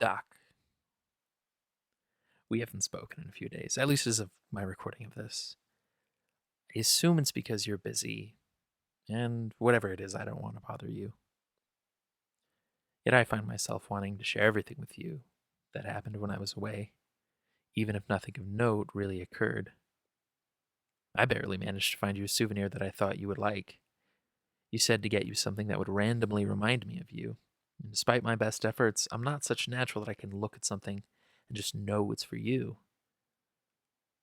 Doc, we haven't spoken in a few days, at least as of my recording of this. I assume it's because you're busy, and whatever it is, I don't want to bother you. Yet I find myself wanting to share everything with you that happened when I was away, even if nothing of note really occurred. I barely managed to find you a souvenir that I thought you would like. You said to get you something that would randomly remind me of you. And despite my best efforts, I'm not such natural that I can look at something and just know it's for you.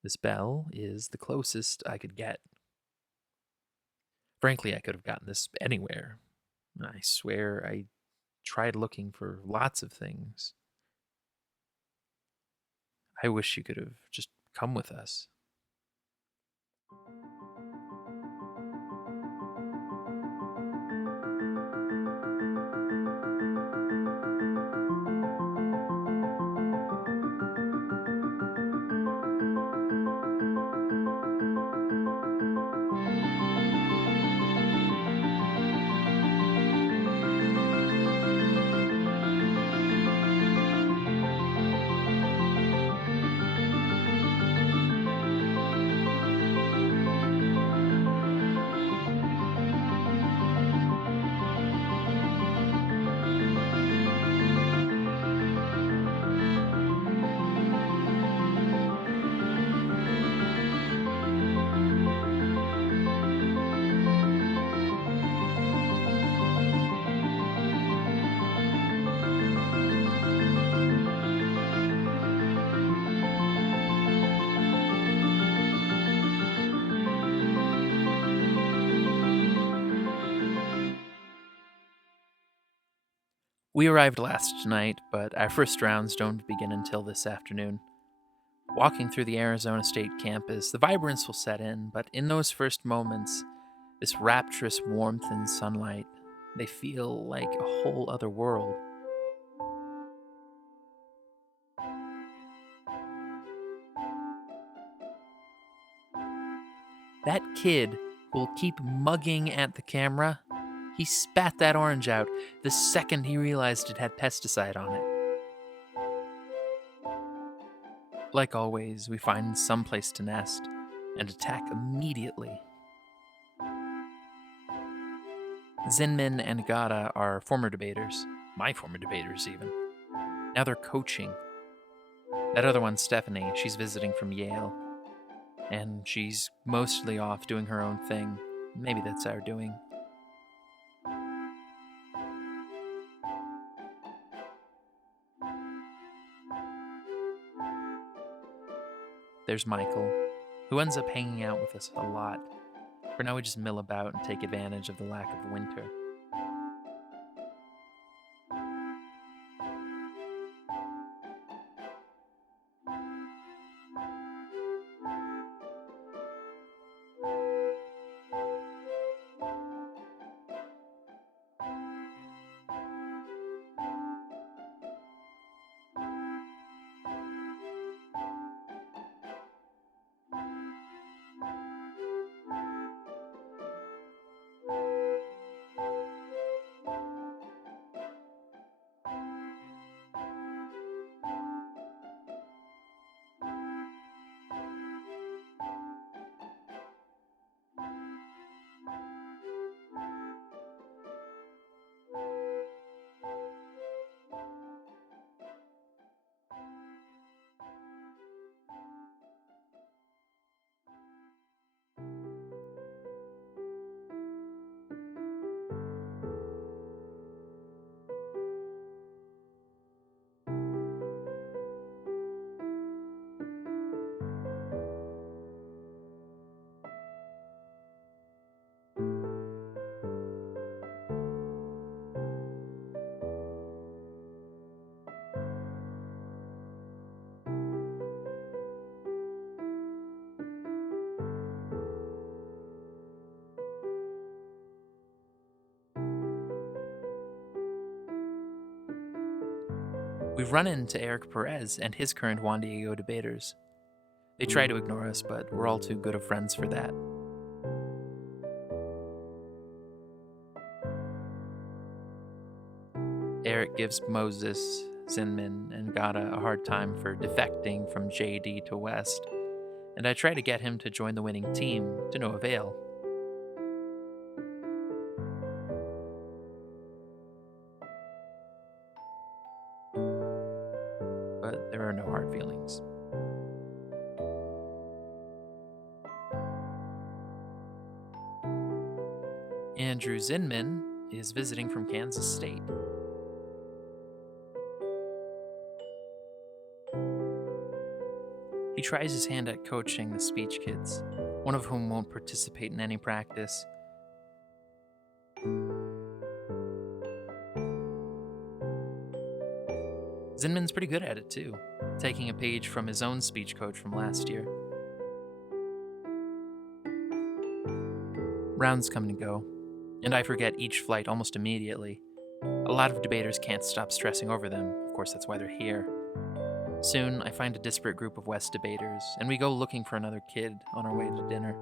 This bell is the closest I could get. Frankly, I could have gotten this anywhere. I swear I tried looking for lots of things. I wish you could have just come with us. We arrived last night, but our first rounds don't begin until this afternoon. Walking through the Arizona State campus, the vibrance will set in, but in those first moments, this rapturous warmth and sunlight, they feel like a whole other world. That kid will keep mugging at the camera. He spat that orange out the second he realized it had pesticide on it. Like always, we find some place to nest and attack immediately. Zinmin and Gata are former debaters, my former debaters even. Now they're coaching. That other one, Stephanie, she's visiting from Yale, and she's mostly off doing her own thing. Maybe that's our doing. There's Michael, who ends up hanging out with us a lot. For now, we just mill about and take advantage of the lack of winter. We've run into Eric Perez and his current Juan Diego debaters. They try to ignore us, but we're all too good of friends for that. Eric gives Moses Zinman and Gata a hard time for defecting from JD to West, and I try to get him to join the winning team to no avail. But there are no hard feelings. Andrew Zinman is visiting from Kansas State. He tries his hand at coaching the speech kids, one of whom won't participate in any practice. Zinman's pretty good at it too, taking a page from his own speech coach from last year. Rounds come and go, and I forget each flight almost immediately. A lot of debaters can't stop stressing over them, of course, that's why they're here. Soon, I find a disparate group of West debaters, and we go looking for another kid on our way to dinner.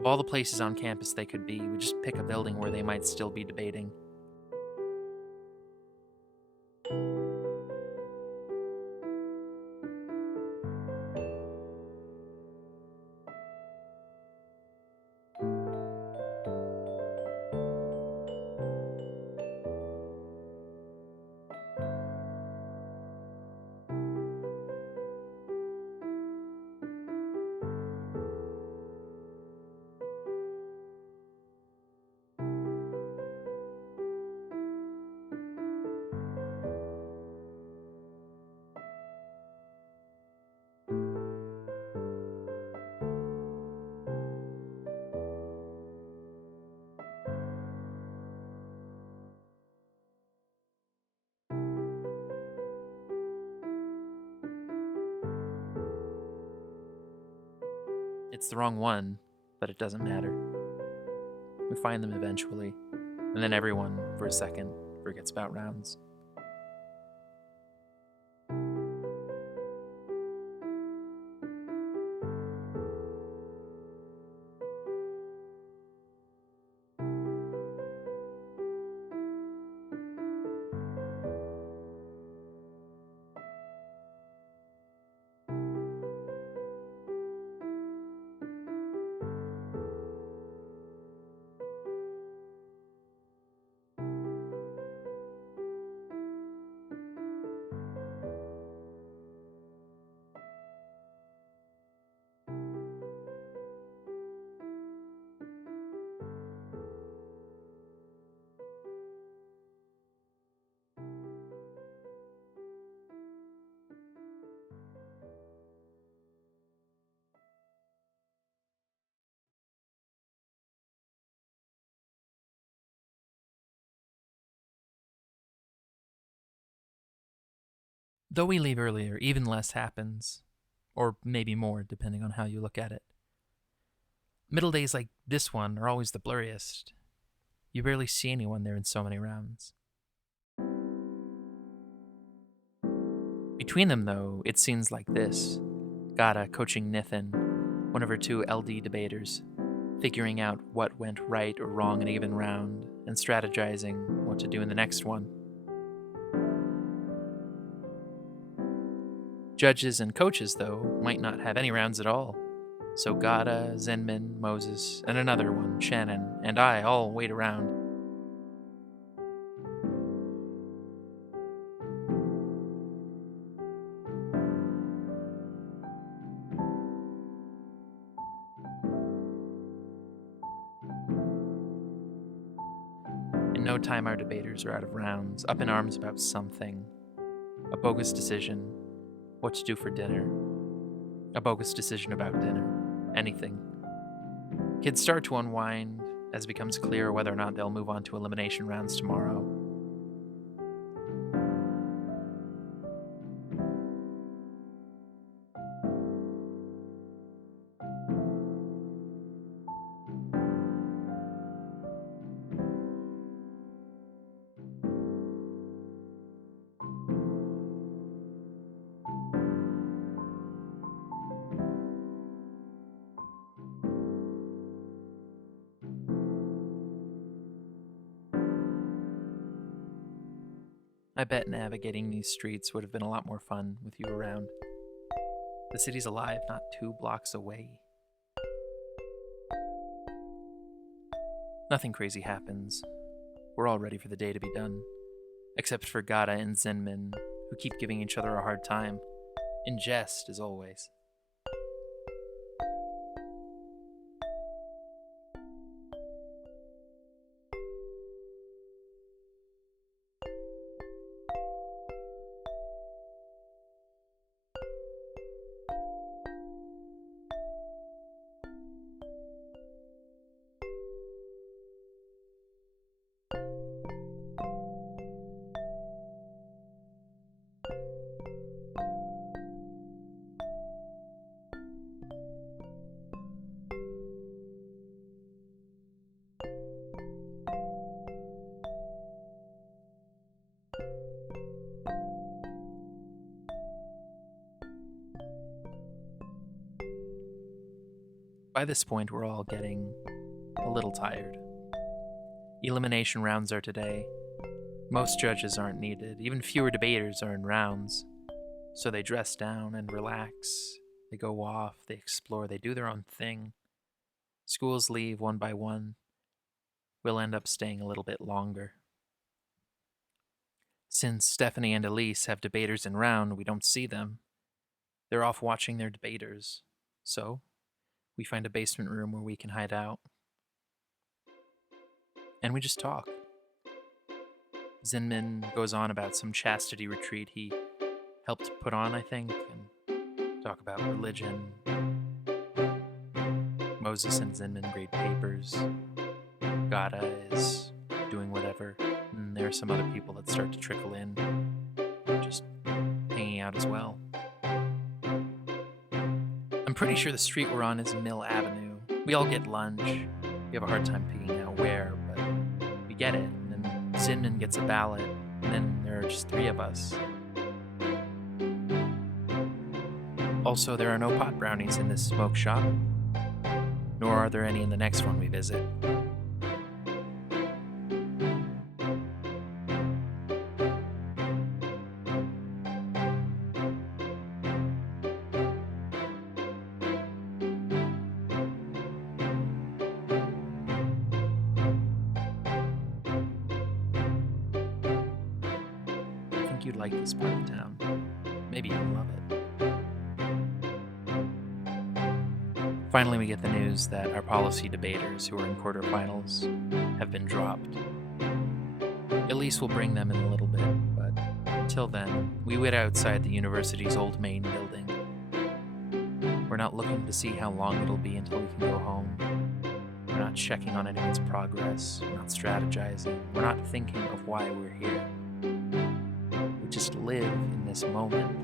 Of all the places on campus they could be, we just pick a building where they might still be debating. It's the wrong one, but it doesn't matter. We find them eventually, and then everyone, for a second, forgets about rounds. Though we leave earlier, even less happens. Or maybe more, depending on how you look at it. Middle days like this one are always the blurriest. You barely see anyone there in so many rounds. Between them, though, it's scenes like this. Gata coaching Nithin, one of her two LD debaters, figuring out what went right or wrong in a given round, and strategizing what to do in the next one. Judges and coaches, though, might not have any rounds at all. So Gata, Zenman, Moses, and another one, Shannon, and I all wait around. In no time, our debaters are out of rounds, up in arms about something. A bogus decision, what to do for dinner. A bogus decision about dinner. Anything. Kids start to unwind, as it becomes clear whether or not they'll move on to elimination rounds tomorrow. I bet navigating these streets would have been a lot more fun with you around. The city's alive not 2 blocks away. Nothing crazy happens. We're all ready for the day to be done. Except for Gata and Zinmin, who keep giving each other a hard time. In jest, as always. By this point, we're all getting a little tired. Elimination rounds are today. Most judges aren't needed, even fewer debaters are in rounds. So they dress down and relax. They go off, they explore, they do their own thing. Schools leave one by one. We'll end up staying a little bit longer. Since Stephanie and Elise have debaters in round, we don't see them. They're off watching their debaters. So we find a basement room where we can hide out. And we just talk. Zinmin goes on about some chastity retreat he helped put on, I think, and talk about religion. Moses and Zinmin grade papers. Gata is doing whatever. And there are some other people that start to trickle in, just hanging out as well. I'm pretty sure the street we're on is Mill Avenue. We all get lunch. We have a hard time picking out where, but we get it. And then Zinman gets a ballot, and then there are just 3 of us. Also, there are no pot brownies in this smoke shop, nor are there any in the next one we visit. You'd like this part of town. Maybe you'd love it. Finally, we get the news that our policy debaters who are in quarterfinals have been dropped. Elise will bring them in a little bit, but until then, we wait outside the university's old main building. We're not looking to see how long it'll be until we can go home. We're not checking on anyone's progress. We're not strategizing. We're not thinking of why we're here. Just live in this moment.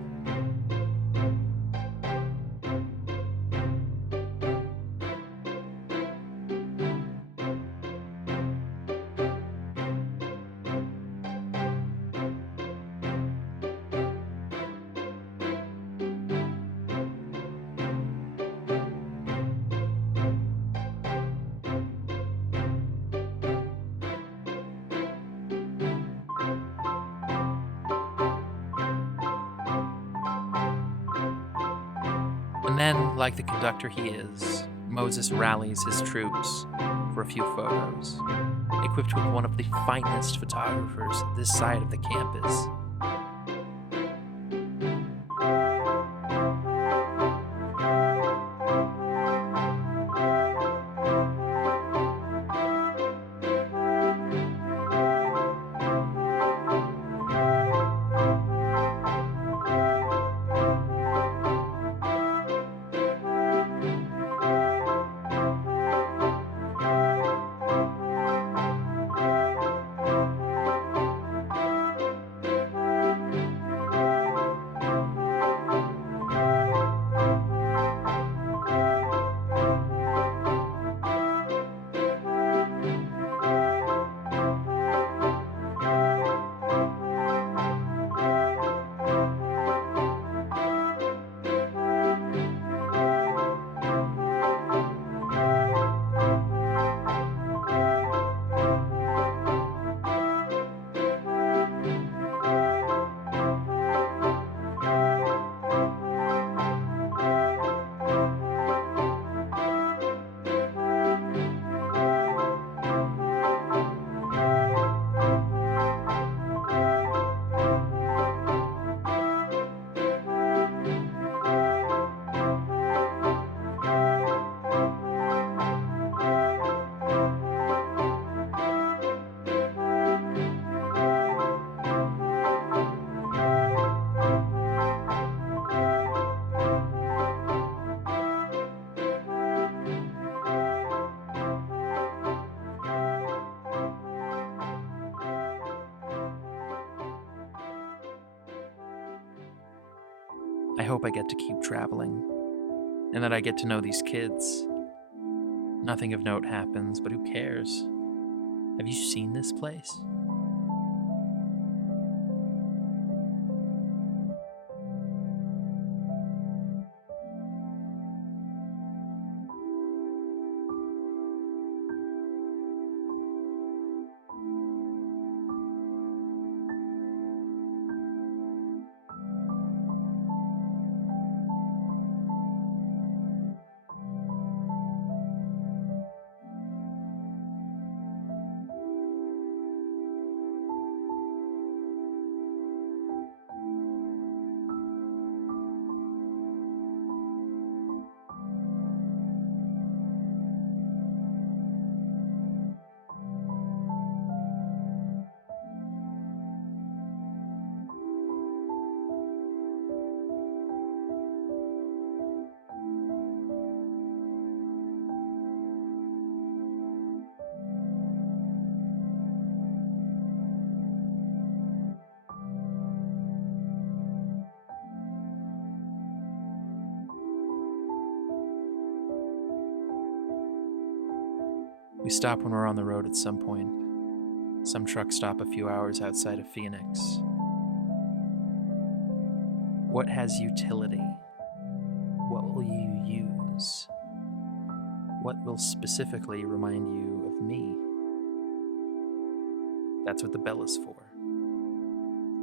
And then, like the conductor he is, Moses rallies his troops for a few photos, equipped with one of the finest photographers this side of the campus. I hope I get to keep traveling, and that I get to know these kids. Nothing of note happens, but who cares? Have you seen this place? We stop when we're on the road at some point. Some trucks stop a few hours outside of Phoenix. What has utility? What will you use? What will specifically remind you of me? That's what the bell is for.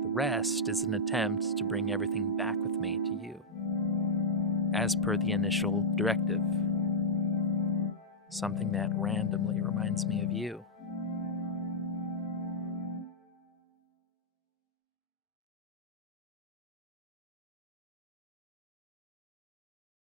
The rest is an attempt to bring everything back with me to you, as per the initial directive. Something that randomly reminds me of you.